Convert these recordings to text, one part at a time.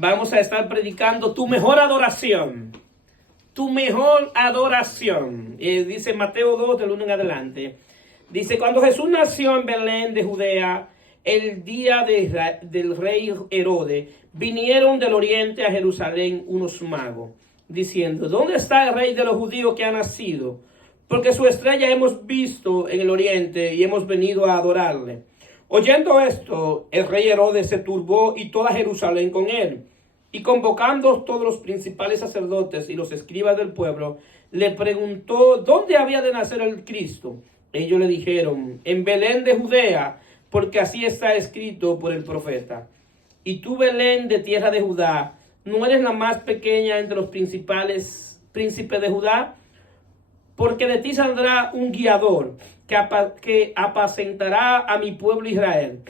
Vamos a estar predicando tu mejor adoración. Tu mejor adoración. Dice Mateo 2, del 1 en adelante. Dice, cuando Jesús nació en Belén de Judea, el día del rey Herodes, vinieron del oriente a Jerusalén unos magos, diciendo, ¿dónde está el rey de los judíos que ha nacido? Porque su estrella hemos visto en el oriente y hemos venido a adorarle. Oyendo esto, el rey Herodes se turbó y toda Jerusalén con él. Y convocando todos los principales sacerdotes y los escribas del pueblo, le preguntó dónde había de nacer el Cristo. Ellos le dijeron, en Belén de Judea, porque así está escrito por el profeta. Y tú, Belén, de tierra de Judá, ¿no eres la más pequeña entre los principales príncipes de Judá? Porque de ti saldrá un guiador que apacentará a mi pueblo Israel.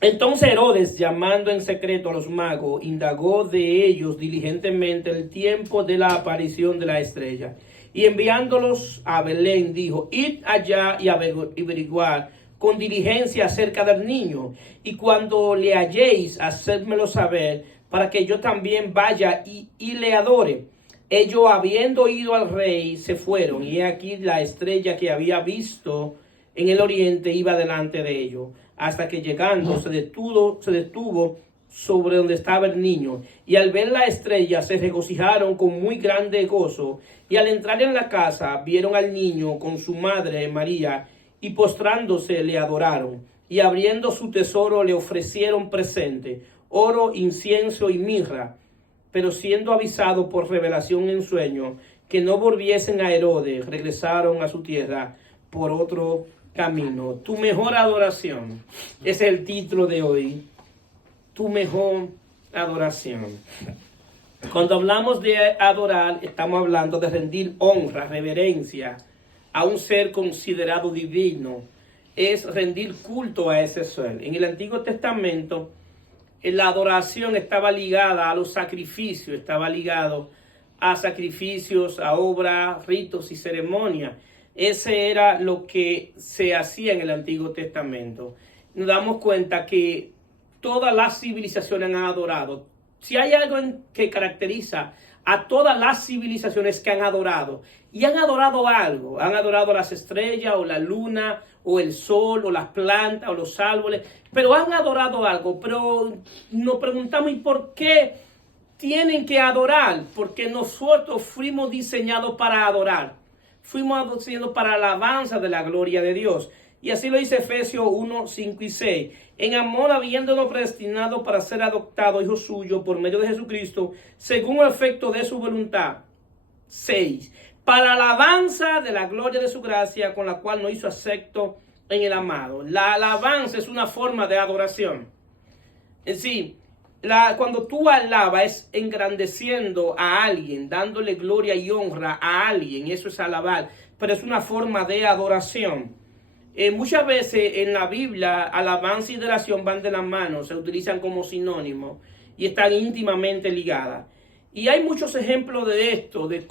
Entonces Herodes, llamando en secreto a los magos, indagó de ellos diligentemente el tiempo de la aparición de la estrella. Y enviándolos a Belén, dijo, id allá y averiguar con diligencia acerca del niño. Y cuando le halléis, hacedmelo saber, para que yo también vaya y le adore. Ellos, habiendo ido al rey, se fueron, y aquí la estrella que había visto en el oriente iba delante de ellos, hasta que llegando se detuvo sobre donde estaba el niño. Y al ver la estrella se regocijaron con muy grande gozo. Y al entrar en la casa vieron al niño con su madre María, y postrándose le adoraron. Y abriendo su tesoro le ofrecieron presente, oro, incienso y mirra. Pero siendo avisado por revelación en sueño que no volviesen a Herodes, regresaron a su tierra por otro camino. Tu mejor adoración. Ese es el título de hoy. Tu mejor adoración. Cuando hablamos de adorar, estamos hablando de rendir honra, reverencia a un ser considerado divino. Es rendir culto a ese ser. En el Antiguo Testamento, la adoración estaba ligada a los sacrificios, estaba ligado a sacrificios, a obras, ritos y ceremonias. Ese era lo que se hacía en el Antiguo Testamento. Nos damos cuenta que todas las civilizaciones han adorado. Si hay algo que caracteriza a todas las civilizaciones que han adorado, y han adorado algo, han adorado las estrellas o la luna o el sol o las plantas o los árboles, pero han adorado algo. Pero nos preguntamos, ¿y por qué tienen que adorar? Porque nosotros fuimos diseñados para adorar, fuimos diseñados para la alabanza de la gloria de Dios. Y así lo dice Efesios 1, 5 y 6. En amor, habiéndonos predestinado para ser adoptados hijos suyos por medio de Jesucristo, según el efecto de su voluntad. 6. Para alabanza de la gloria de su gracia, con la cual nos hizo acepto en el amado. La alabanza es una forma de adoración. En sí, cuando tú alabas es engrandeciendo a alguien, dándole gloria y honra a alguien. Eso es alabar, pero es una forma de adoración. Muchas veces en la Biblia, alabanza y adoración van de la mano, se utilizan como sinónimos y están íntimamente ligadas. Y hay muchos ejemplos de esto, de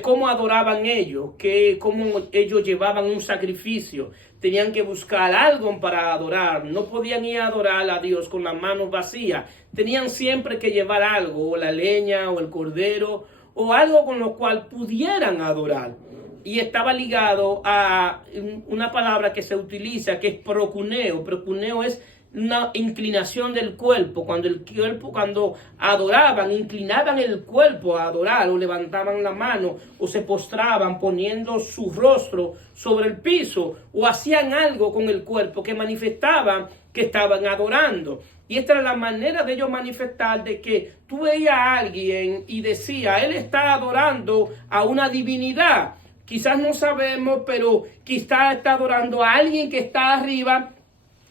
cómo adoraban ellos, cómo ellos llevaban un sacrificio. Tenían que buscar algo para adorar, no podían ir a adorar a Dios con las manos vacías. Tenían siempre que llevar algo, o la leña, o el cordero, o algo con lo cual pudieran adorar. Y estaba ligado a una palabra que se utiliza, que es procuneo. Procuneo es una inclinación del cuerpo. Cuando adoraban, inclinaban el cuerpo a adorar, o levantaban la mano, o se postraban poniendo su rostro sobre el piso, o hacían algo con el cuerpo que manifestaban que estaban adorando. Y esta era la manera de ellos manifestar, de que tú veías a alguien y decía, él está adorando a una divinidad. Quizás no sabemos, pero quizás está adorando a alguien que está arriba,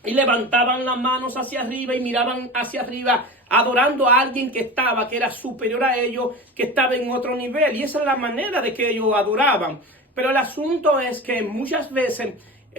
y levantaban las manos hacia arriba y miraban hacia arriba, adorando a alguien que era superior a ellos, que estaba en otro nivel. Y esa es la manera de que ellos adoraban. Pero el asunto es que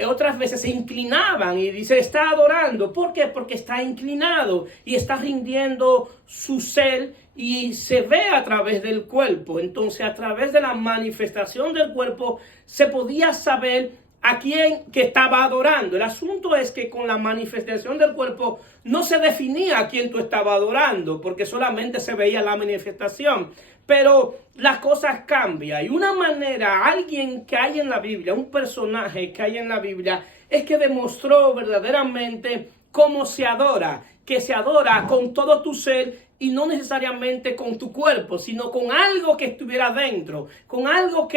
otras veces se inclinaban y dice, está adorando. ¿Por qué? Porque está inclinado y está rindiendo su ser, y se ve a través del cuerpo. Entonces, a través de la manifestación del cuerpo se podía saber a quien que estaba adorando. El asunto es que con la manifestación del cuerpo no se definía a quién tú estabas adorando, porque solamente se veía la manifestación. Pero las cosas cambian. Y una manera, alguien que hay en la Biblia, un personaje que hay en la Biblia, es que demostró verdaderamente cómo se adora. Que se adora con todo tu ser y no necesariamente con tu cuerpo, sino con algo que estuviera dentro, con algo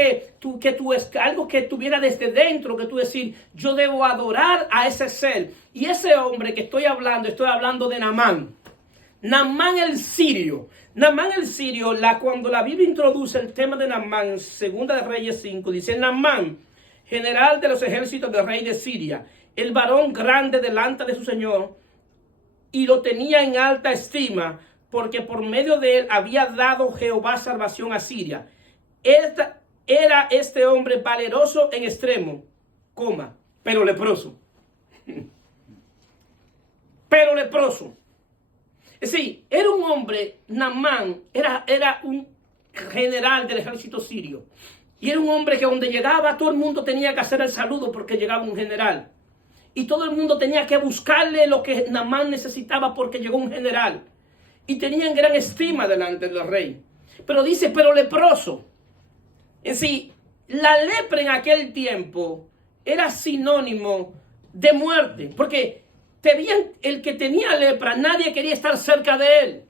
algo que estuviera desde dentro, que tú decir, yo debo adorar a ese ser. Y ese hombre que estoy hablando de Naamán. Naamán el sirio. Naamán el sirio, cuando la Biblia introduce el tema de Naamán, en 2 de Reyes 5, dice Naamán, general de los ejércitos del rey de Siria, el varón grande delante de su señor, y lo tenía en alta estima, porque por medio de él había dado Jehová salvación a Siria. Era este hombre valeroso en extremo, pero leproso. Pero leproso. Es decir, era un hombre, Naamán, era un general del ejército sirio. Y era un hombre que donde llegaba todo el mundo tenía que hacer el saludo porque llegaba un general. Y todo el mundo tenía que buscarle lo que Naamán necesitaba porque llegó un general. Y tenían gran estima delante del rey. Pero dice, pero leproso. Es decir, la lepra en aquel tiempo era sinónimo de muerte. Porque el que tenía lepra, nadie quería estar cerca de él.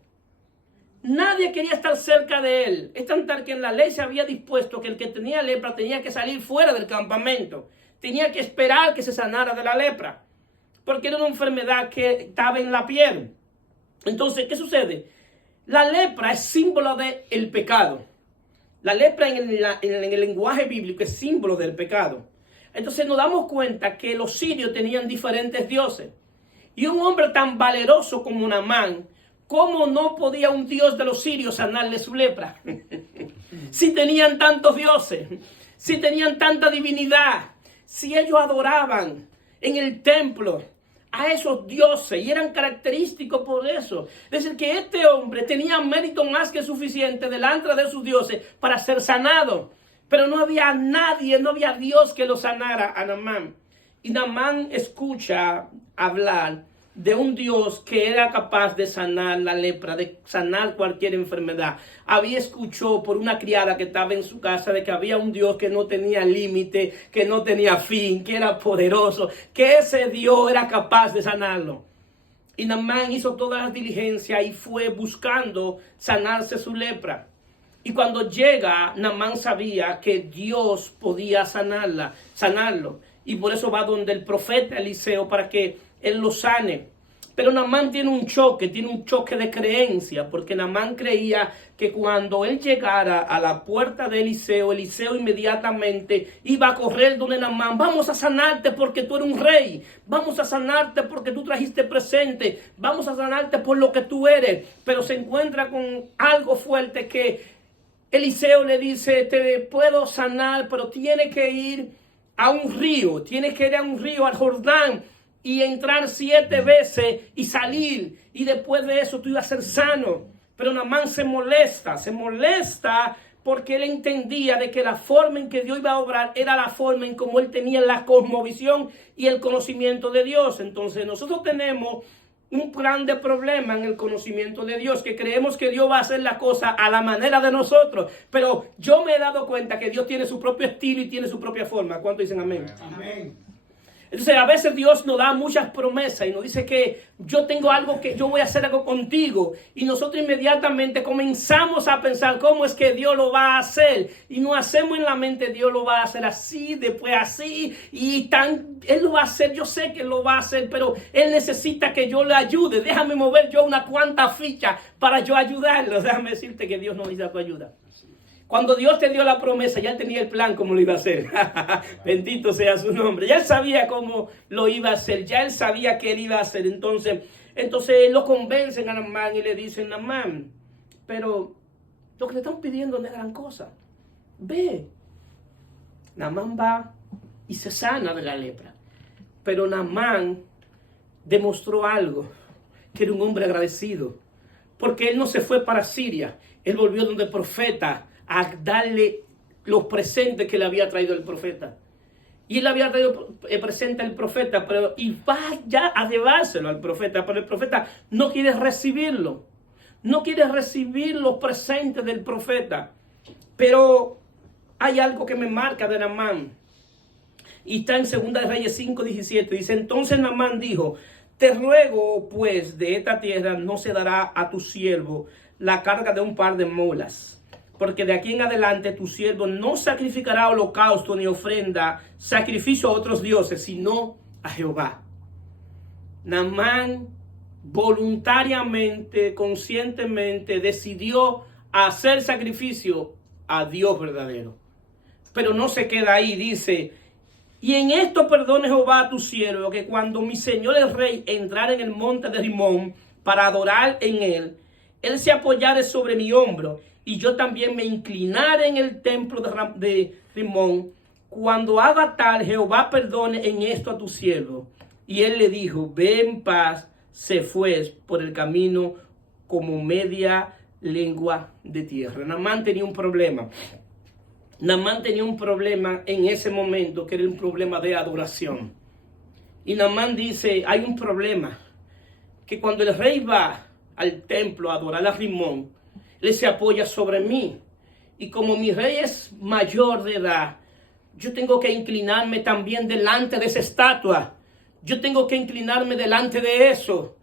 Nadie quería estar cerca de él. Es tan tal que en la ley se había dispuesto que el que tenía lepra tenía que salir fuera del campamento. Tenía que esperar que se sanara de la lepra, porque era una enfermedad que estaba en la piel. Entonces, ¿qué sucede? La lepra es símbolo del pecado. La lepra en el lenguaje bíblico es símbolo del pecado. Entonces nos damos cuenta que los sirios tenían diferentes dioses. Y un hombre tan valeroso como Naamán, ¿cómo no podía un dios de los sirios sanarle su lepra? Si tenían tantos dioses, si tenían tanta divinidad, si ellos adoraban en el templo a esos dioses y eran característicos por eso. Es decir, que este hombre tenía mérito más que suficiente delante de sus dioses para ser sanado. Pero no había nadie, no había Dios que lo sanara a Naamán. Y Naamán escucha hablar de un Dios que era capaz de sanar la lepra, de sanar cualquier enfermedad. Escuchó por una criada que estaba en su casa de que había un Dios que no tenía límite, que no tenía fin, que era poderoso, que ese Dios era capaz de sanarlo. Y Naamán hizo todas las diligencias y fue buscando sanarse su lepra. Y cuando llega, Naamán sabía que Dios podía sanarlo. Y por eso va donde el profeta Eliseo para que él lo sane. Pero Naamán tiene un choque de creencia, porque Naamán creía que cuando él llegara a la puerta de Eliseo, Eliseo inmediatamente iba a correr donde Naamán. Vamos a sanarte porque tú eres un rey. Vamos a sanarte porque tú trajiste presente. Vamos a sanarte por lo que tú eres. Pero se encuentra con algo fuerte que Eliseo le dice, te puedo sanar, pero tienes que ir a un río. Tienes que ir a un río, al Jordán, y entrar 7 veces y salir, y después de eso tú ibas a ser sano. Pero Naamán se molesta porque él entendía de que la forma en que Dios iba a obrar era la forma en como él tenía la cosmovisión y el conocimiento de Dios. Entonces nosotros tenemos un grande problema en el conocimiento de Dios, que creemos que Dios va a hacer la cosa a la manera de nosotros, pero yo me he dado cuenta que Dios tiene su propio estilo y tiene su propia forma. ¿Cuánto dicen amén? Amén. Entonces a veces Dios nos da muchas promesas y nos dice que yo tengo algo, que yo voy a hacer algo contigo, y nosotros inmediatamente comenzamos a pensar cómo es que Dios lo va a hacer, y nos hacemos en la mente Dios lo va a hacer así, después así, Él lo va a hacer, yo sé que lo va a hacer, pero Él necesita que yo le ayude. Déjame mover yo una cuanta ficha para yo ayudarlo. Déjame decirte que Dios no necesita tu ayuda. Cuando Dios te dio la promesa, ya tenía el plan cómo lo iba a hacer. Bendito sea su nombre. Ya él sabía cómo lo iba a hacer. Ya él sabía que él iba a hacer. Entonces lo convencen a Naamán y le dicen, Naamán, pero lo que te están pidiendo no es gran cosa. Ve. Naamán va y se sana de la lepra. Pero Naamán demostró algo, que era un hombre agradecido. Porque él no se fue para Siria. Él volvió donde el profeta a darle los presentes que le había traído el profeta. Y él había traído presente al profeta, pero y va ya a llevárselo al profeta, pero el profeta no quiere recibirlo. No quiere recibir los presentes del profeta. Pero hay algo que me marca de Naamán. Y está en 2 Reyes 5:17. Dice, entonces Naamán dijo, te ruego pues de esta tierra no se dará a tu siervo la carga de un par de mulas. Porque de aquí en adelante tu siervo no sacrificará holocausto ni ofrenda, sacrificio a otros dioses, sino a Jehová. Naamán voluntariamente, conscientemente decidió hacer sacrificio a Dios verdadero. Pero no se queda ahí, dice, y en esto perdone Jehová a tu siervo, que cuando mi señor el rey entrara en el monte de Rimón para adorar en él se apoyare sobre mi hombro, y yo también me inclinaré en el templo de Rimón. Cuando haga tal, Jehová perdone en esto a tu siervo. Y él le dijo, ve en paz. Se fue por el camino como media lengua de tierra. Naamán tenía un problema. Naamán tenía un problema en ese momento, que era un problema de adoración. Y Naamán dice, hay un problema, que cuando el rey va al templo a adorar a Rimón, él se apoya sobre mí. Y como mi rey es mayor de edad, yo tengo que inclinarme también delante de esa estatua. Yo tengo que inclinarme delante de eso.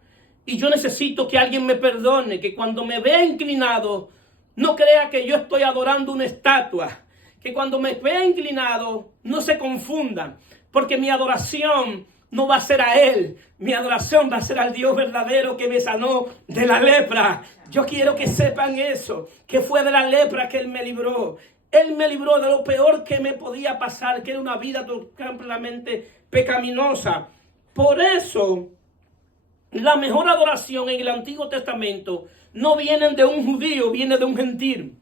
Y yo necesito que alguien me perdone, que cuando me vea inclinado, no crea que yo estoy adorando una estatua. Que cuando me vea inclinado, no se confundan. Porque mi adoración no va a ser a él. Mi adoración va a ser al Dios verdadero que me sanó de la lepra. Yo quiero que sepan eso, que fue de la lepra que él me libró. Él me libró de lo peor que me podía pasar, que era una vida completamente pecaminosa. Por eso, la mejor adoración en el Antiguo Testamento no viene de un judío, viene de un gentil.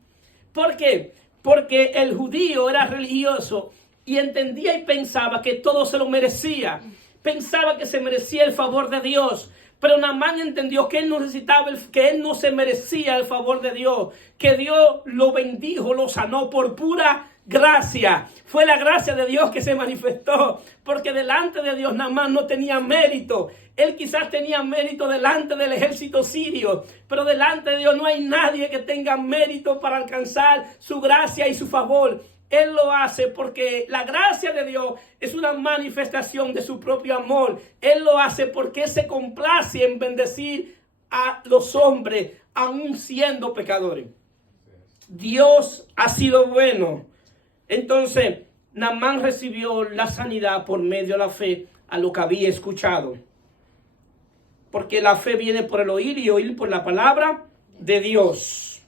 ¿Por qué? Porque el judío era religioso y entendía y pensaba que todo se lo merecía. Pensaba que se merecía el favor de Dios. Pero Naamán entendió que él no necesitaba, que él no se merecía el favor de Dios. Que Dios lo bendijo, lo sanó por pura gracia. Fue la gracia de Dios que se manifestó. Porque delante de Dios Naamán no tenía mérito. Él quizás tenía mérito delante del ejército sirio. Pero delante de Dios no hay nadie que tenga mérito para alcanzar su gracia y su favor. Él lo hace porque la gracia de Dios es una manifestación de su propio amor. Él lo hace porque se complace en bendecir a los hombres, aún siendo pecadores. Dios ha sido bueno. Entonces, Naamán recibió la sanidad por medio de la fe a lo que había escuchado. Porque la fe viene por el oír y oír por la palabra de Dios.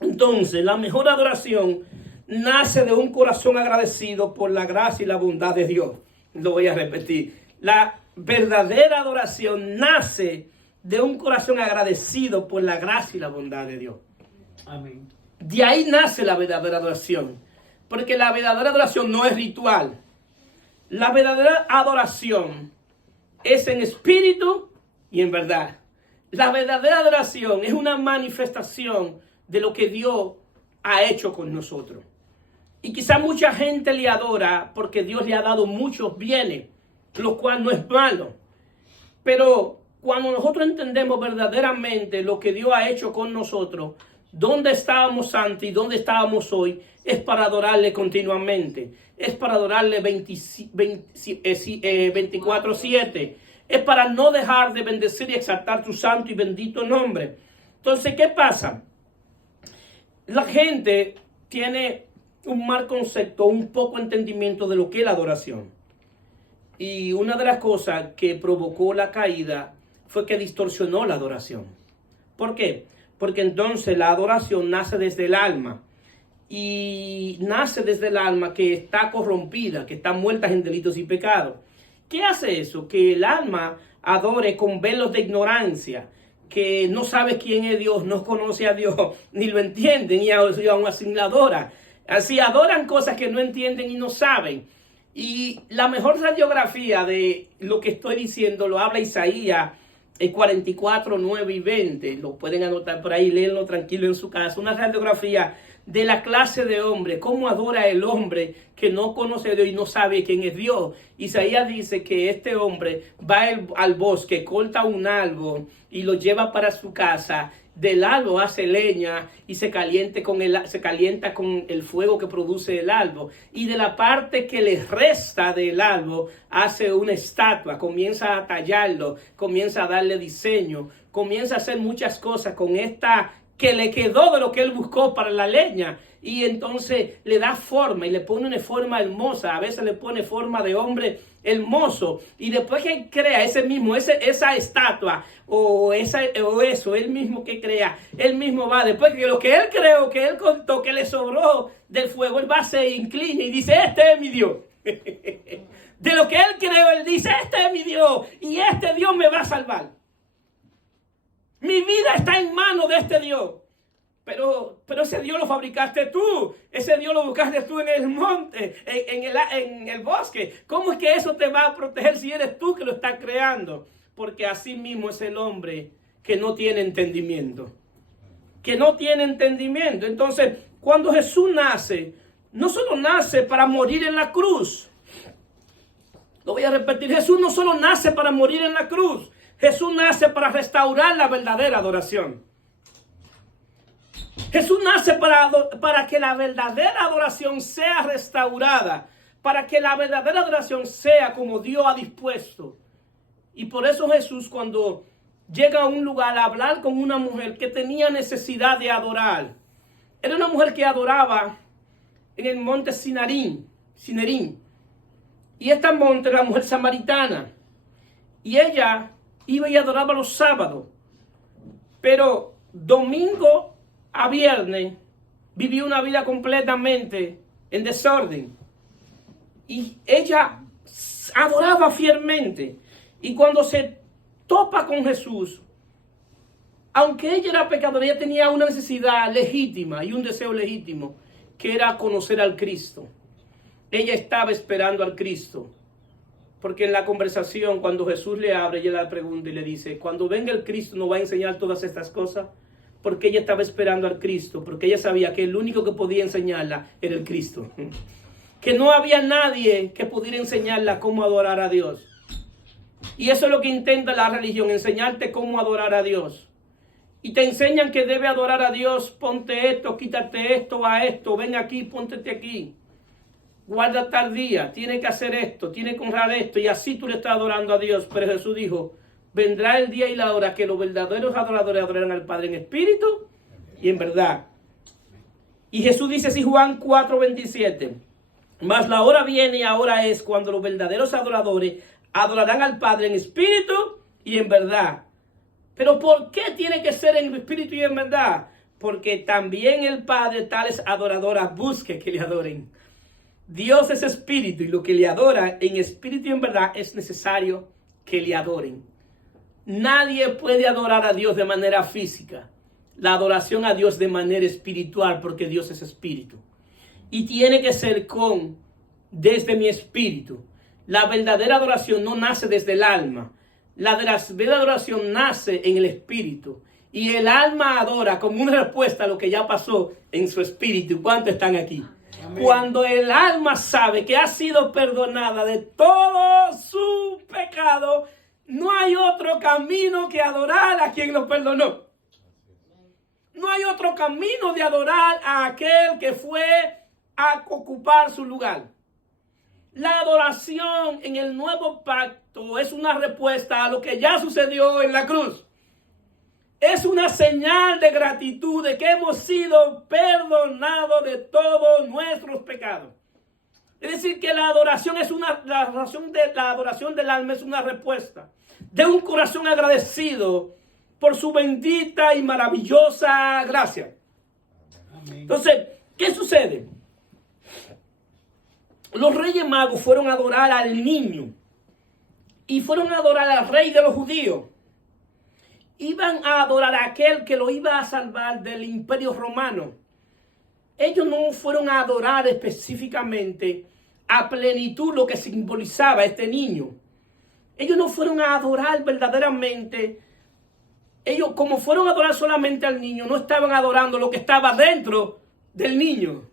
Entonces, la mejor adoración nace de un corazón agradecido por la gracia y la bondad de Dios. Lo voy a repetir. La verdadera adoración nace de un corazón agradecido por la gracia y la bondad de Dios. Amén. De ahí nace la verdadera adoración. Porque la verdadera adoración no es ritual. La verdadera adoración es en espíritu y en verdad. La verdadera adoración es una manifestación de lo que Dios ha hecho con nosotros. Y quizá mucha gente le adora porque Dios le ha dado muchos bienes, lo cual no es malo. Pero cuando nosotros entendemos verdaderamente lo que Dios ha hecho con nosotros, dónde estábamos antes y dónde estábamos hoy, es para adorarle continuamente. Es para adorarle 24/7. Es para no dejar de bendecir y exaltar tu santo y bendito nombre. Entonces, ¿qué pasa? La gente tiene un mal concepto, un poco entendimiento de lo que es la adoración. Y una de las cosas que provocó la caída fue que distorsionó la adoración. ¿Por qué? Porque entonces la adoración nace desde el alma. Y nace desde el alma que está corrompida, que está muerta en delitos y pecados. ¿Qué hace eso? Que el alma adore con velos de ignorancia, que no sabe quién es Dios, no conoce a Dios, ni lo entienden, y aún así la adora. Así adoran cosas que no entienden y no saben. Y la mejor radiografía de lo que estoy diciendo lo habla Isaías 44, 9 y 20. Lo pueden anotar por ahí, léenlo tranquilo en su casa. Una radiografía de la clase de hombre, cómo adora el hombre que no conoce a Dios y no sabe quién es Dios. Isaías dice que este hombre va al bosque, corta un árbol y lo lleva para su casa. Del árbol hace leña y se calienta con el fuego que produce el árbol. Y de la parte que le resta del árbol hace una estatua, comienza a tallarlo, comienza a darle diseño, comienza a hacer muchas cosas con esta que le quedó de lo que él buscó para la leña. Y entonces le da forma y le pone una forma hermosa. A veces le pone forma de hombre hermoso. Y después que crea esa estatua o eso, él mismo que crea, él mismo va. Después que lo que él creó, que él contó, que le sobró del fuego, él va, se inclina y dice, este es mi Dios. De lo que él creó, él dice, este es mi Dios. Y este Dios me va a salvar. Mi vida está en manos de este Dios. Pero ese Dios lo fabricaste tú. Ese Dios lo buscaste tú en el monte, en el bosque. ¿Cómo es que eso te va a proteger si eres tú que lo estás creando? Porque así mismo es el hombre que no tiene entendimiento. Que no tiene entendimiento. Entonces, cuando Jesús nace, no solo nace para morir en la cruz. Lo voy a repetir. Jesús no solo nace para morir en la cruz. Jesús nace para restaurar la verdadera adoración. Jesús nace para que la verdadera adoración sea restaurada, para que la verdadera adoración sea como Dios ha dispuesto. Y por eso Jesús, cuando llega a un lugar a hablar con una mujer que tenía necesidad de adorar, era una mujer que adoraba en el monte Sinerín. Y esta monte era la mujer samaritana. Y ella iba y adoraba los sábados. Pero domingo a viernes vivía una vida completamente en desorden. Y ella adoraba fielmente. Y cuando se topa con Jesús, aunque ella era pecadora, ella tenía una necesidad legítima y un deseo legítimo, que era conocer al Cristo. Ella estaba esperando al Cristo. Porque en la conversación, cuando Jesús le abre, ella le pregunta y le dice, cuando venga el Cristo, ¿nos va a enseñar todas estas cosas? Porque ella estaba esperando al Cristo, porque ella sabía que el único que podía enseñarla era el Cristo. Que no había nadie que pudiera enseñarla cómo adorar a Dios. Y eso es lo que intenta la religión, enseñarte cómo adorar a Dios. Y te enseñan que debe adorar a Dios, ponte esto, quítate esto, a esto, ven aquí, póntete aquí. Guarda tal día, tiene que hacer esto, tiene que honrar esto, y así tú le estás adorando a Dios. Pero Jesús dijo, vendrá el día y la hora que los verdaderos adoradores adorarán al Padre en espíritu y en verdad. Y Jesús dice así, Juan 4:27, mas la hora viene y ahora es cuando los verdaderos adoradores adorarán al Padre en espíritu y en verdad. Pero ¿por qué tiene que ser en espíritu y en verdad? Porque también el Padre tales adoradoras busque que le adoren. Dios es espíritu y lo que le adora en espíritu y en verdad es necesario que le adoren. Nadie puede adorar a Dios de manera física. La adoración a Dios de manera espiritual, porque Dios es espíritu. Y tiene que ser desde mi espíritu. La verdadera adoración no nace desde el alma. La verdadera adoración nace en el espíritu. Y el alma adora como una respuesta a lo que ya pasó en su espíritu. ¿Cuántos están aquí? Amén. Cuando el alma sabe que ha sido perdonada de todo su pecado, no hay otro camino que adorar a quien lo perdonó. No hay otro camino de adorar a aquel que fue a ocupar su lugar. La adoración en el nuevo pacto es una respuesta a lo que ya sucedió en la cruz. Es una señal de gratitud de que hemos sido perdonados de todos nuestros pecados. Es decir, que la adoración del alma es una respuesta de un corazón agradecido por su bendita y maravillosa gracia. Amén. Entonces, ¿qué sucede? Los reyes magos fueron a adorar al niño y fueron a adorar al rey de los judíos. Iban a adorar a aquel que lo iba a salvar del imperio romano. Ellos no fueron a adorar específicamente a plenitud lo que simbolizaba este niño. Ellos no fueron a adorar verdaderamente ellos, como fueron a adorar solamente al niño, no estaban adorando lo que estaba dentro del niño.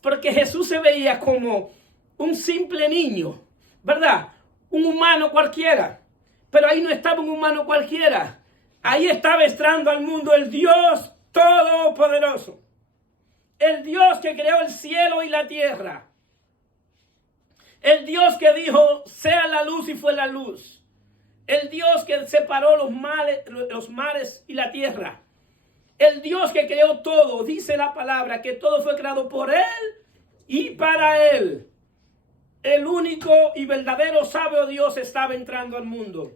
Porque Jesús se veía como un simple niño, ¿verdad? Un humano cualquiera. Pero ahí no estaba un humano cualquiera. Ahí estaba entrando al mundo el Dios Todopoderoso. El Dios que creó el cielo y la tierra. El Dios que dijo, sea la luz y fue la luz. El Dios que separó los mares y la tierra. El Dios que creó todo. Dice la palabra que todo fue creado por Él y para Él. El único y verdadero sabio Dios estaba entrando al mundo.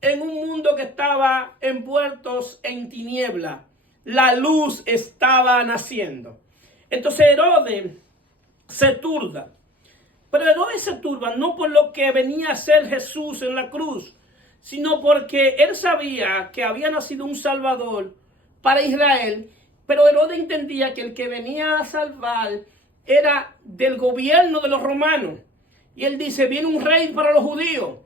En un mundo que estaba envueltos en tiniebla. La luz estaba naciendo. Entonces Herodes se turba. Pero Herodes se turba no por lo que venía a ser Jesús en la cruz, sino porque él sabía que había nacido un Salvador para Israel, pero Herodes entendía que el que venía a salvar era del gobierno de los romanos. Y él dice, viene un rey para los judíos.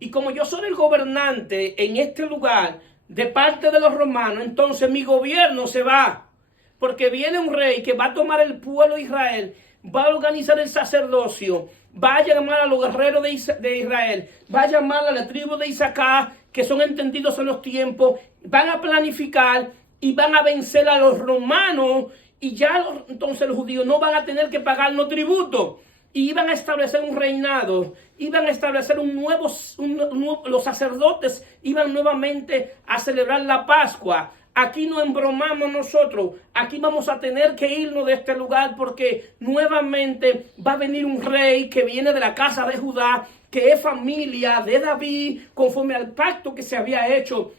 Y como yo soy el gobernante en este lugar de parte de los romanos, entonces mi gobierno se va. Porque viene un rey que va a tomar el pueblo de Israel, va a organizar el sacerdocio, va a llamar a los guerreros de Israel, va a llamar a la tribu de Isaacar, que son entendidos en los tiempos, van a planificar y van a vencer a los romanos, y ya entonces los judíos no van a tener que pagar los tributos, y iban a establecer un reinado, iban a establecer los sacerdotes iban nuevamente a celebrar la Pascua. Aquí no embromamos nosotros, aquí vamos a tener que irnos de este lugar porque nuevamente va a venir un rey que viene de la casa de Judá, que es familia de David, conforme al pacto que se había hecho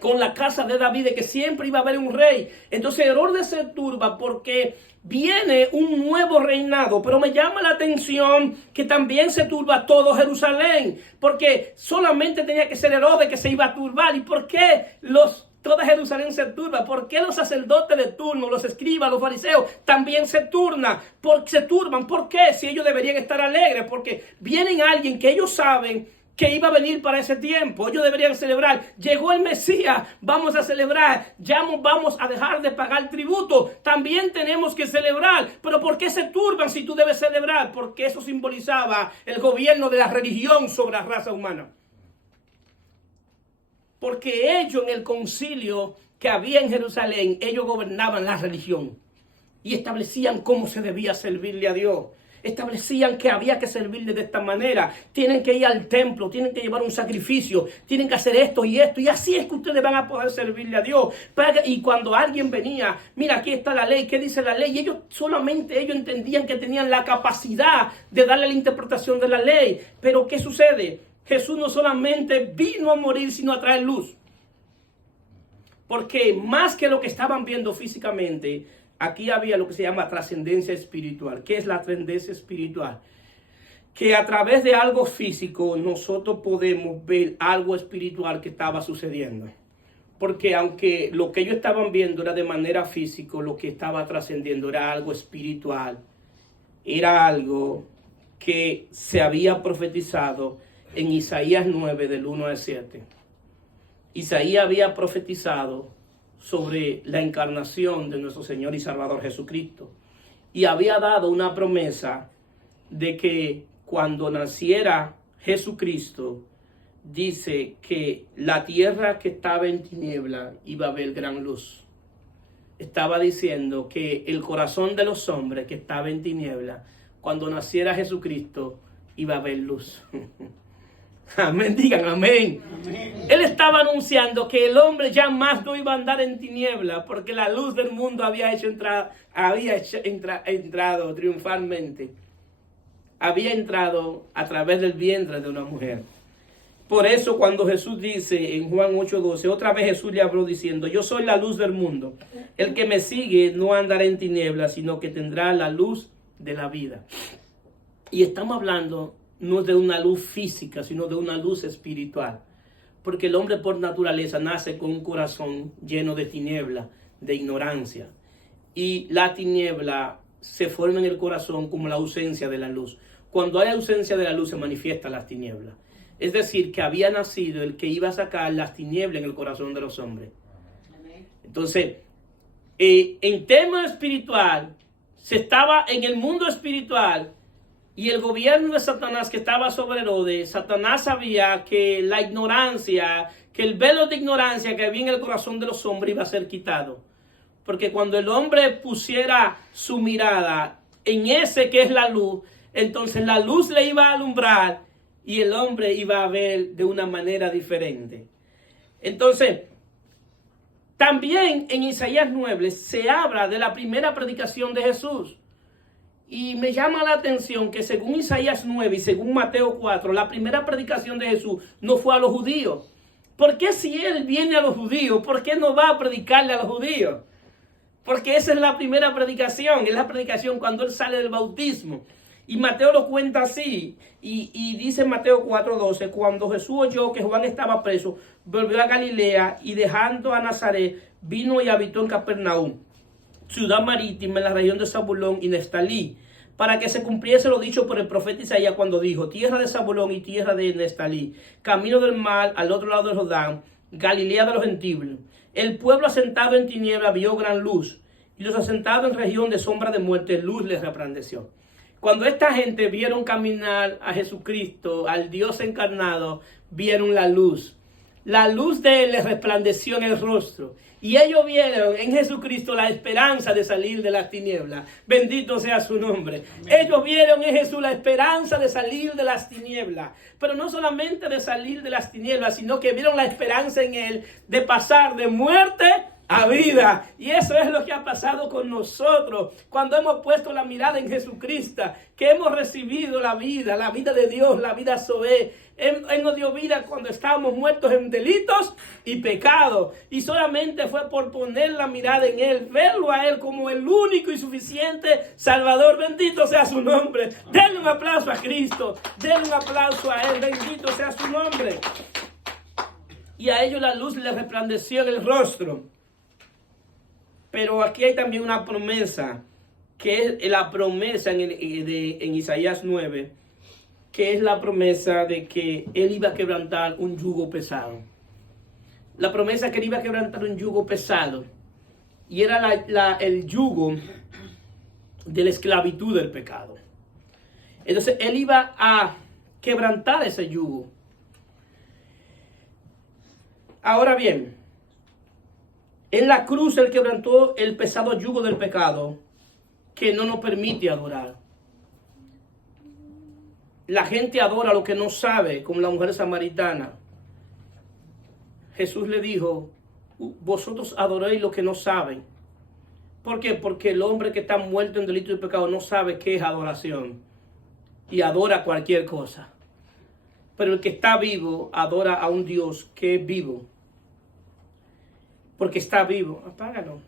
con la casa de David, de que siempre iba a haber un rey. Entonces Herodes se turba porque viene un nuevo reinado, pero me llama la atención que también se turba todo Jerusalén, porque solamente tenía que ser Herodes que se iba a turbar. ¿Y por qué toda Jerusalén se turba? ¿Por qué los sacerdotes de turno, los escribas, los fariseos también se turban? ¿Por qué? Si ellos deberían estar alegres, porque vienen alguien que ellos saben que iba a venir para ese tiempo. Ellos deberían celebrar. Llegó el Mesías, vamos a celebrar. Ya vamos a dejar de pagar tributo. También tenemos que celebrar. Pero ¿por qué se turban si tú debes celebrar? Porque eso simbolizaba el gobierno de la religión sobre la raza humana. Porque ellos en el concilio que había en Jerusalén, ellos gobernaban la religión y establecían cómo se debía servirle a Dios. Establecían que había que servirle de esta manera. Tienen que ir al templo, tienen que llevar un sacrificio, tienen que hacer esto, y así es que ustedes van a poder servirle a Dios. Y cuando alguien venía, mira, aquí está la ley, ¿qué dice la ley? Y ellos entendían que tenían la capacidad de darle la interpretación de la ley. Pero ¿qué sucede? Jesús no solamente vino a morir, sino a traer luz. Porque más que lo que estaban viendo físicamente, aquí había lo que se llama trascendencia espiritual. ¿Qué es la trascendencia espiritual? Que a través de algo físico nosotros podemos ver algo espiritual que estaba sucediendo. Porque aunque lo que ellos estaban viendo era de manera física, lo que estaba trascendiendo era algo espiritual. Era algo que se había profetizado en Isaías 9, del 1 al 7. Isaías había profetizado sobre la encarnación de nuestro Señor y Salvador Jesucristo. Y había dado una promesa de que cuando naciera Jesucristo, dice que la tierra que estaba en tiniebla iba a haber gran luz. Estaba diciendo que el corazón de los hombres que estaba en tiniebla, cuando naciera Jesucristo, iba a haber luz. Amén, digan amén. Amén. Él estaba anunciando que el hombre ya más no iba a andar en tiniebla, porque la luz del mundo había entrado triunfalmente. Había entrado a través del vientre de una mujer. Por eso cuando Jesús dice en Juan 8:12, otra vez Jesús le habló diciendo, yo soy la luz del mundo. El que me sigue no andará en tinieblas, sino que tendrá la luz de la vida. Y estamos hablando no de una luz física, sino de una luz espiritual. Porque el hombre por naturaleza nace con un corazón lleno de tiniebla, de ignorancia. Y la tiniebla se forma en el corazón como la ausencia de la luz. Cuando hay ausencia de la luz se manifiestan las tinieblas. Es decir, que había nacido el que iba a sacar las tinieblas en el corazón de los hombres. Entonces, en tema espiritual, se estaba en el mundo espiritual y el gobierno de Satanás que estaba sobre Herodes. Satanás sabía que la ignorancia, que el velo de ignorancia que había en el corazón de los hombres iba a ser quitado. Porque cuando el hombre pusiera su mirada en ese que es la luz, entonces la luz le iba a alumbrar y el hombre iba a ver de una manera diferente. Entonces, también en Isaías 9 se habla de la primera predicación de Jesús. Y me llama la atención que según Isaías 9 y según Mateo 4, la primera predicación de Jesús no fue a los judíos. ¿Por qué si él viene a los judíos, por qué no va a predicarle a los judíos? Porque esa es la primera predicación, es la predicación cuando él sale del bautismo. Y Mateo lo cuenta así, y dice en Mateo 4:12, cuando Jesús oyó que Juan estaba preso, volvió a Galilea y dejando a Nazaret, vino y habitó en Capernaum, ciudad marítima en la región de Zabulón y Neftalí, para que se cumpliese lo dicho por el profeta Isaías cuando dijo, tierra de Zabulón y tierra de Neftalí, camino del mar al otro lado del Jordán, Galilea de los gentiles. El pueblo asentado en tiniebla vio gran luz, y los asentados en región de sombra de muerte, luz les resplandeció. Cuando esta gente vieron caminar a Jesucristo, al Dios encarnado, vieron la luz. La luz de él les resplandeció en el rostro. Y ellos vieron en Jesucristo la esperanza de salir de las tinieblas. Bendito sea su nombre. Ellos vieron en Jesús la esperanza de salir de las tinieblas. Pero no solamente de salir de las tinieblas, sino que vieron la esperanza en él de pasar de muerte a vida. Y eso es lo que ha pasado con nosotros cuando hemos puesto la mirada en Jesucristo, que hemos recibido la vida de Dios, la vida Zoé. Él nos dio vida cuando estábamos muertos en delitos y pecados, y solamente fue por poner la mirada en él, verlo a él como el único y suficiente Salvador. Bendito sea su nombre. Denle un aplauso a Cristo, denle un aplauso a él, bendito sea su nombre. Y a ellos la luz les resplandeció en el rostro. Pero aquí hay también una promesa, que es la promesa en Isaías 9, que es la promesa de que él iba a quebrantar un yugo pesado. La promesa que él iba a quebrantar un yugo pesado. Y era el yugo de la esclavitud del pecado. Entonces él iba a quebrantar ese yugo. Ahora bien, en la cruz él quebrantó el pesado yugo del pecado que no nos permite adorar. La gente adora lo que no sabe, como la mujer samaritana. Jesús le dijo, vosotros adoréis lo que no saben. ¿Por qué? Porque el hombre que está muerto en delito y pecado no sabe qué es adoración y adora cualquier cosa. Pero el que está vivo adora a un Dios que es vivo. Porque está vivo. Apágalo.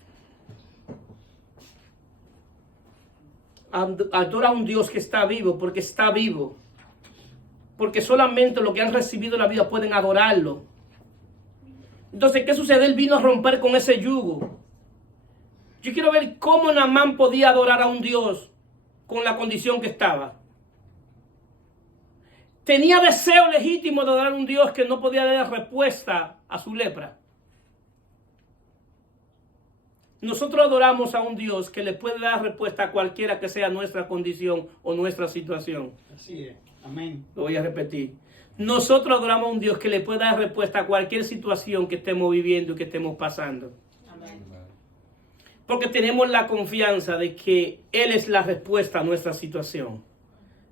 Adora a un Dios que está vivo porque está vivo. Porque solamente los que han recibido la vida pueden adorarlo. Entonces, ¿qué sucede? Él vino a romper con ese yugo. Yo quiero ver cómo Naamán podía adorar a un Dios con la condición que estaba. Tenía deseo legítimo de adorar a un Dios que no podía dar respuesta a su lepra. Nosotros adoramos a un Dios que le puede dar respuesta a cualquiera que sea nuestra condición o nuestra situación. Así es. Amén. Lo voy a repetir. Nosotros adoramos a un Dios que le puede dar respuesta a cualquier situación que estemos viviendo y que estemos pasando. Amén. Porque tenemos la confianza de que Él es la respuesta a nuestra situación.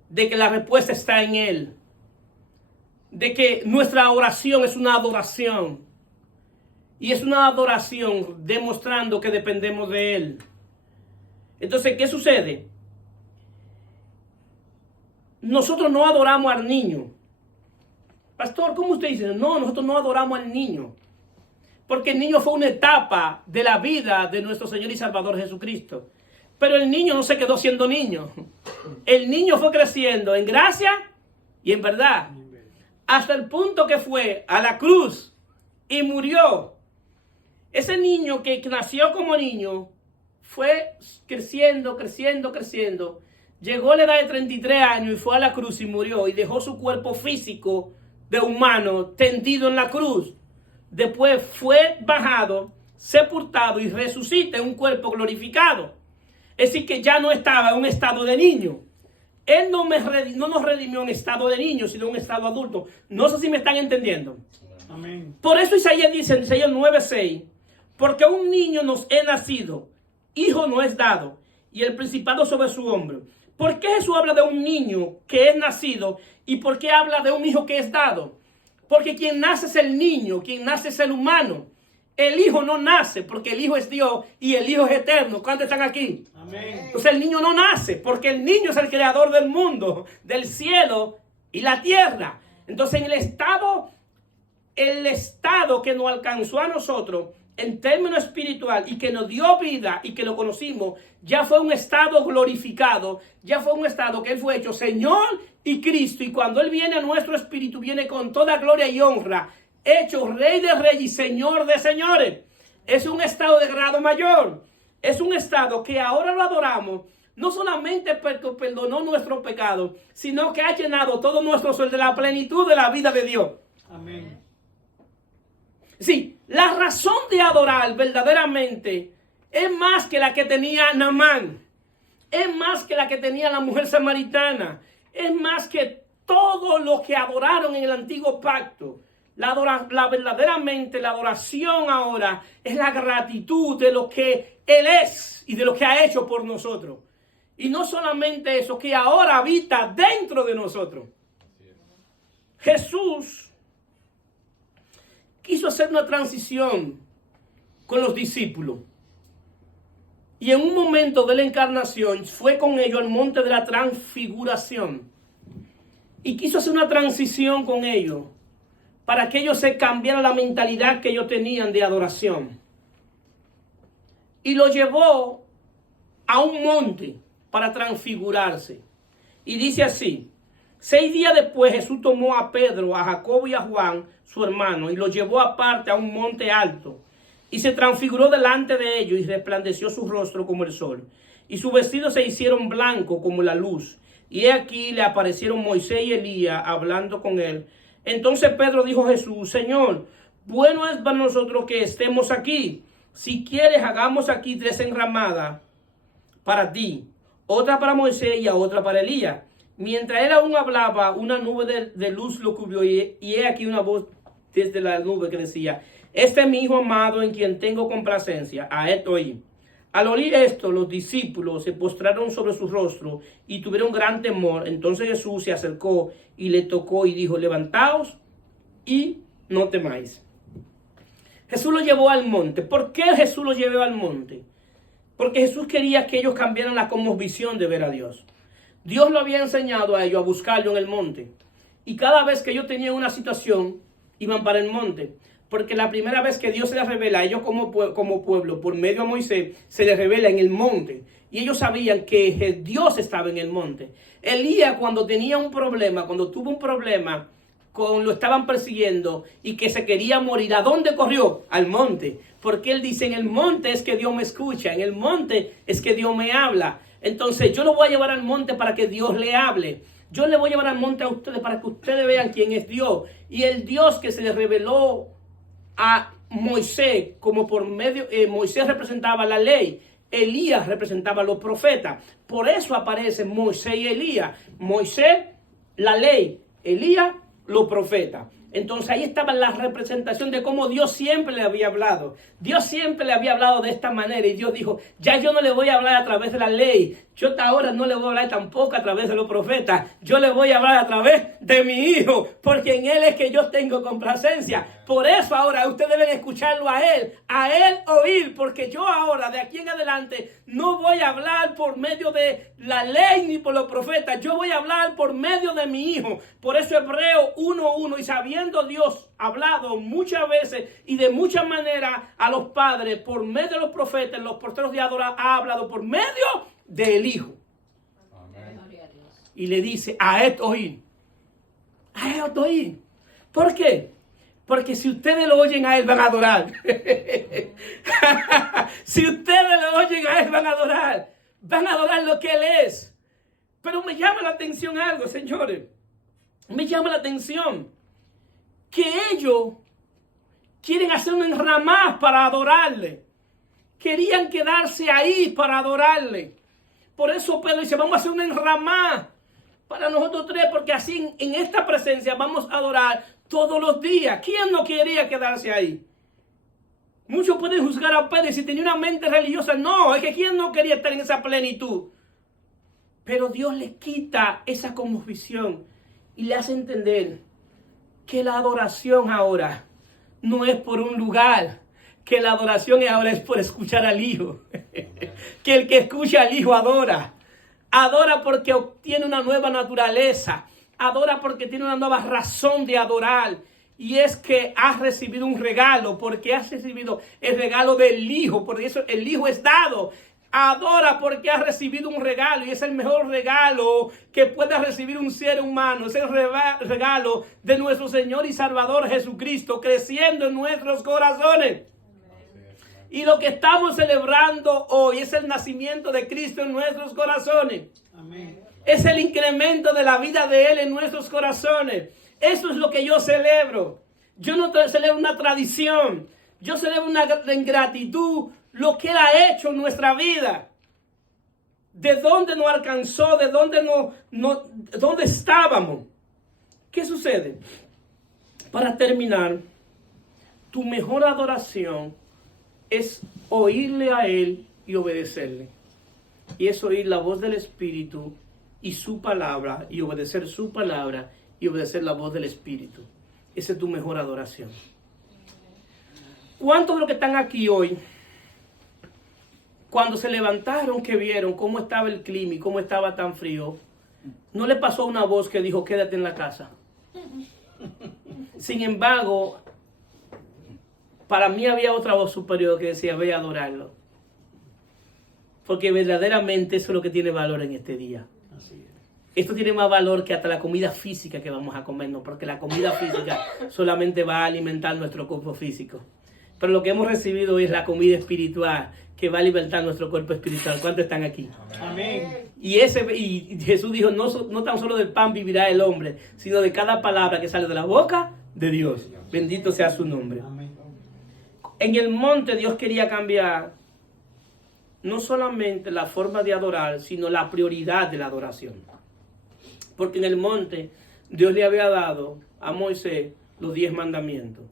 De que la respuesta está en Él. De que nuestra oración es una adoración. Y es una adoración demostrando que dependemos de Él. Entonces, ¿qué sucede? Nosotros no adoramos al niño. Pastor, ¿cómo usted dice? No, nosotros no adoramos al niño. Porque el niño fue una etapa de la vida de nuestro Señor y Salvador Jesucristo. Pero el niño no se quedó siendo niño. El niño fue creciendo en gracia y en verdad. Hasta el punto que fue a la cruz y murió. Ese niño que nació como niño fue creciendo. Llegó a la edad de 33 años y fue a la cruz y murió. Y dejó su cuerpo físico de humano tendido en la cruz. Después fue bajado, sepultado y resucita en un cuerpo glorificado. Es decir, que ya no estaba en un estado de niño. Él no nos redimió en estado de niño, sino en un estado adulto. No sé si me están entendiendo. Amén. Por eso Isaías dice en Isaías 9:6, porque un niño nos es nacido, hijo no es dado, y el principado sobre su hombro. ¿Por qué Jesús habla de un niño que es nacido y por qué habla de un hijo que es dado? Porque quien nace es el niño, quien nace es el humano. El hijo no nace porque el hijo es Dios y el hijo es eterno. ¿Cuántos están aquí? Amén. Entonces el niño no nace porque el niño es el creador del mundo, del cielo y la tierra. Entonces en el estado que nos alcanzó a nosotros en términos espiritual y que nos dio vida y que lo conocimos, ya fue un estado glorificado, ya fue un estado que Él fue hecho Señor y Cristo, y cuando Él viene a nuestro espíritu viene con toda gloria y honra, hecho Rey de Reyes y Señor de Señores. Es un estado de grado mayor, es un estado que ahora lo adoramos, no solamente porque perdonó nuestros pecados, sino que ha llenado todo nuestro ser de la plenitud de la vida de Dios. Amén. Sí, la razón de adorar verdaderamente es más que la que tenía Naamán, es más que la que tenía la mujer samaritana, es más que todo lo que adoraron en el antiguo pacto. Verdaderamente la adoración ahora es la gratitud de lo que Él es y de lo que ha hecho por nosotros. Y no solamente eso, que ahora habita dentro de nosotros. Jesús quiso hacer una transición con los discípulos. Y en un momento de la encarnación fue con ellos al monte de la transfiguración. Y quiso hacer una transición con ellos para que ellos se cambiaran la mentalidad que ellos tenían de adoración. Y lo llevó a un monte para transfigurarse. Y dice así: 6 días después Jesús tomó a Pedro, a Jacobo y a Juan, su hermano, y los llevó aparte a un monte alto. Y se transfiguró delante de ellos y resplandeció su rostro como el sol. Y sus vestidos se hicieron blancos como la luz. Y he aquí le aparecieron Moisés y Elías hablando con él. Entonces Pedro dijo a Jesús: Señor, bueno es para nosotros que estemos aquí. Si quieres, hagamos aquí 3 enramadas para ti, otra para Moisés y otra para Elías. Mientras él aún hablaba, una nube de luz lo cubrió y he aquí una voz desde la nube que decía: Este es mi Hijo amado en quien tengo complacencia, a él oí. Al oír esto, los discípulos se postraron sobre su rostro y tuvieron gran temor. Entonces Jesús se acercó y le tocó y dijo: Levantaos y no temáis. Jesús lo llevó al monte. ¿Por qué Jesús lo llevó al monte? Porque Jesús quería que ellos cambiaran la cosmovisión de ver a Dios. Dios lo había enseñado a ellos a buscarlo en el monte. Y cada vez que ellos tenían una situación, iban para el monte. Porque la primera vez que Dios se les revela a ellos como pueblo, por medio de Moisés, se les revela en el monte. Y ellos sabían que Dios estaba en el monte. Elías, cuando tenía un problema, cuando tuvo un problema, lo estaban persiguiendo y que se quería morir, ¿a dónde corrió? Al monte. Porque él dice: en el monte es que Dios me escucha, en el monte es que Dios me habla. Entonces yo lo voy a llevar al monte para que Dios le hable. Yo le voy a llevar al monte a ustedes para que ustedes vean quién es Dios. Y el Dios que se le reveló a Moisés, como por medio, Moisés representaba la ley, Elías representaba a los profetas. Por eso aparecen Moisés y Elías. Moisés, la ley; Elías, los profetas. Entonces ahí estaba la representación de cómo Dios siempre le había hablado. Dios siempre le había hablado de esta manera. Y Dios dijo: ya yo no le voy a hablar a través de la ley. Yo hasta ahora no le voy a hablar tampoco a través de los profetas. Yo le voy a hablar a través de mi Hijo. Porque en Él es que yo tengo complacencia. Por eso ahora ustedes deben escucharlo a Él oír. Porque yo ahora, de aquí en adelante, no voy a hablar por medio de la ley ni por los profetas. Yo voy a hablar por medio de mi Hijo. Por eso Hebreos 1:1, y sabiendo Dios hablado muchas veces y de muchas maneras a los padres por medio de los profetas, los porteros de adorar, ha hablado por medio del Hijo. Amén. Y le dice: a esto oír. A esto oír. ¿Por qué? Porque si ustedes lo oyen a Él, van a adorar. Si ustedes lo oyen a Él, van a adorar. Van a adorar lo que Él es. Pero me llama la atención algo, señores. Me llama la atención que ellos quieren hacer un enramado para adorarle. Querían quedarse ahí para adorarle. Por eso Pedro dice, vamos a hacer un enramado para nosotros tres, porque así en esta presencia vamos a adorar todos los días. ¿Quién no quería quedarse ahí? Muchos pueden juzgar a Pedro si tenía una mente religiosa. No, es que ¿quién no quería estar en esa plenitud? Pero Dios le quita esa convicción y le hace entender que la adoración ahora no es por un lugar, que la adoración ahora es por escuchar al Hijo. Que el que escucha al Hijo adora. Adora porque obtiene una nueva naturaleza. Adora porque tiene una nueva razón de adorar. Y es que has recibido un regalo, porque has recibido el regalo del Hijo. Por eso el Hijo es dado. Adora porque has recibido un regalo, y es el mejor regalo que pueda recibir un ser humano. Es el regalo de nuestro Señor y Salvador Jesucristo, creciendo en nuestros corazones. Y lo que estamos celebrando hoy es el nacimiento de Cristo en nuestros corazones. Amén. Es el incremento de la vida de Él en nuestros corazones. Eso es lo que yo celebro. Yo no celebro una tradición. Yo celebro una gratitud, lo que Él ha hecho en nuestra vida. De dónde nos alcanzó, de dónde dónde estábamos. ¿Qué sucede? Para terminar, tu mejor adoración es oírle a Él y obedecerle. Y es oír la voz del Espíritu y su palabra, y obedecer su palabra y obedecer la voz del Espíritu. Esa es tu mejor adoración. ¿Cuántos de los que están aquí hoy, cuando se levantaron, que vieron cómo estaba el clima y cómo estaba tan frío, no le pasó una voz que dijo, quédate en la casa? Sin embargo, para mí había otra voz superior que decía, ve a adorarlo. Porque verdaderamente eso es lo que tiene valor en este día. Así es. Esto tiene más valor que hasta la comida física que vamos a comernos, porque la comida física solamente va a alimentar nuestro cuerpo físico. Pero lo que hemos recibido es la comida espiritual, que va a alimentar nuestro cuerpo espiritual. ¿Cuántos están aquí? Amén. Y Jesús dijo, no tan solo del pan vivirá el hombre, sino de cada palabra que sale de la boca de Dios. Bendito sea su nombre. Amén. En el monte Dios quería cambiar no solamente la forma de adorar, sino la prioridad de la adoración. Porque en el monte Dios le había dado a Moisés los 10 mandamientos.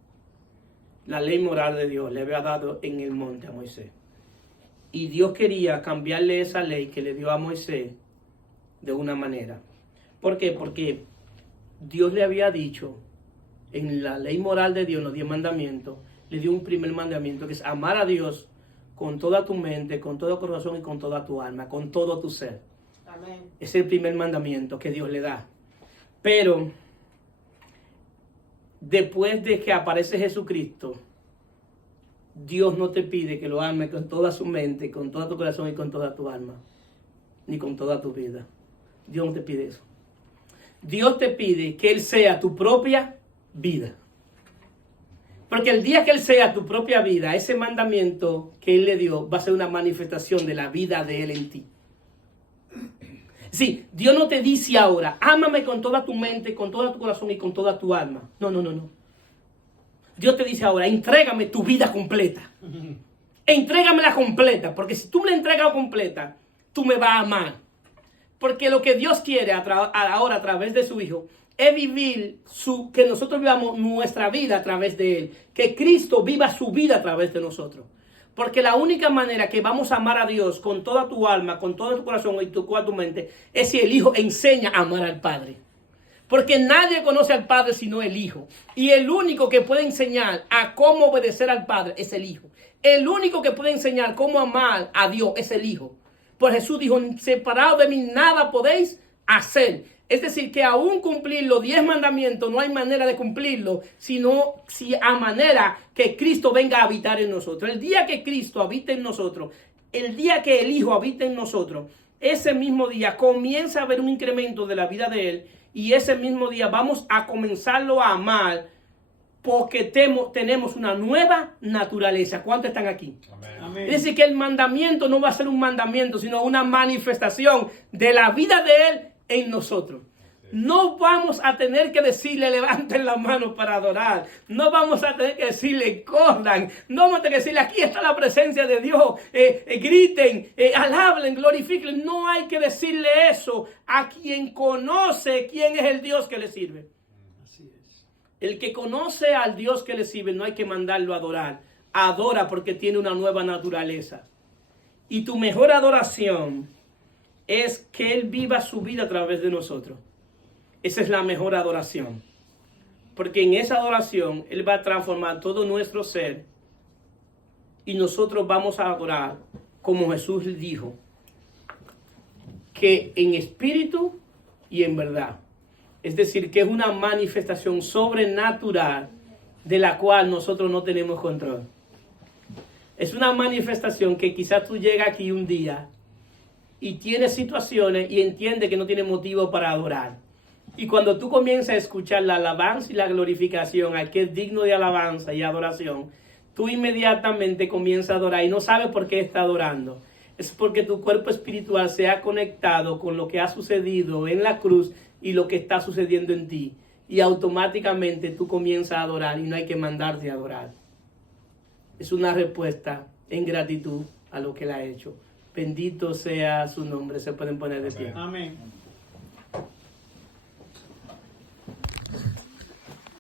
La ley moral de Dios le había dado en el monte a Moisés. Y Dios quería cambiarle esa ley que le dio a Moisés de una manera. ¿Por qué? Porque Dios le había dicho en la ley moral de Dios, los 10 mandamientos, le dio un primer mandamiento que es amar a Dios con toda tu mente, con todo tu corazón y con toda tu alma, con todo tu ser. Amén. Es el primer mandamiento que Dios le da. Pero después de que aparece Jesucristo, Dios no te pide que lo ames con toda su mente, con todo tu corazón y con toda tu alma, ni con toda tu vida. Dios no te pide eso. Dios te pide que Él sea tu propia vida. Porque el día que Él sea tu propia vida, ese mandamiento que Él le dio va a ser una manifestación de la vida de Él en ti. Sí, Dios no te dice ahora, ámame con toda tu mente, con todo tu corazón y con toda tu alma. No. Dios te dice ahora, entrégame tu vida completa. Entrégamela completa, porque si tú me la entregas completa, tú me vas a amar. Porque lo que Dios quiere ahora a través de su Hijo es vivir que nosotros vivamos nuestra vida a través de Él. Que Cristo viva su vida a través de nosotros. Porque la única manera que vamos a amar a Dios con toda tu alma, con todo tu corazón y toda tu mente, es si el Hijo enseña a amar al Padre. Porque nadie conoce al Padre sino el Hijo. Y el único que puede enseñar a cómo obedecer al Padre es el Hijo. El único que puede enseñar cómo amar a Dios es el Hijo. Pues Jesús dijo, separado de mí nada podéis hacer. Es decir, que aún cumplir los 10 mandamientos no hay manera de cumplirlo, sino a manera que Cristo venga a habitar en nosotros. El día que Cristo habita en nosotros, el día que el Hijo habita en nosotros, ese mismo día comienza a haber un incremento de la vida de Él, y ese mismo día vamos a comenzarlo a amar porque tenemos una nueva naturaleza. ¿Cuántos están aquí? Amén. Es decir, que el mandamiento no va a ser un mandamiento, sino una manifestación de la vida de Él en nosotros. Sí. No vamos a tener que decirle levanten la mano para adorar. No vamos a tener que decirle corran. No vamos a tener que decirle aquí está la presencia de Dios. Griten, alaben, glorifiquen. No hay que decirle eso a quien conoce quién es el Dios que le sirve. Así es. El que conoce al Dios que le sirve no hay que mandarlo a adorar. Adora porque tiene una nueva naturaleza. Y tu mejor adoración es que Él viva su vida a través de nosotros. Esa es la mejor adoración. Porque en esa adoración Él va a transformar todo nuestro ser. Y nosotros vamos a adorar como Jesús dijo. Que en espíritu y en verdad. Es decir, que es una manifestación sobrenatural de la cual nosotros no tenemos control. Es una manifestación que quizás tú llegas aquí un día y tienes situaciones y entiendes que no tienes motivo para adorar. Y cuando tú comienzas a escuchar la alabanza y la glorificación al que es digno de alabanza y adoración, tú inmediatamente comienzas a adorar y no sabes por qué está adorando. Es porque tu cuerpo espiritual se ha conectado con lo que ha sucedido en la cruz y lo que está sucediendo en ti. Y automáticamente tú comienzas a adorar y no hay que mandarte a adorar. Es una respuesta en gratitud a lo que Él ha hecho. Bendito sea su nombre. Se pueden poner de pie. Amén.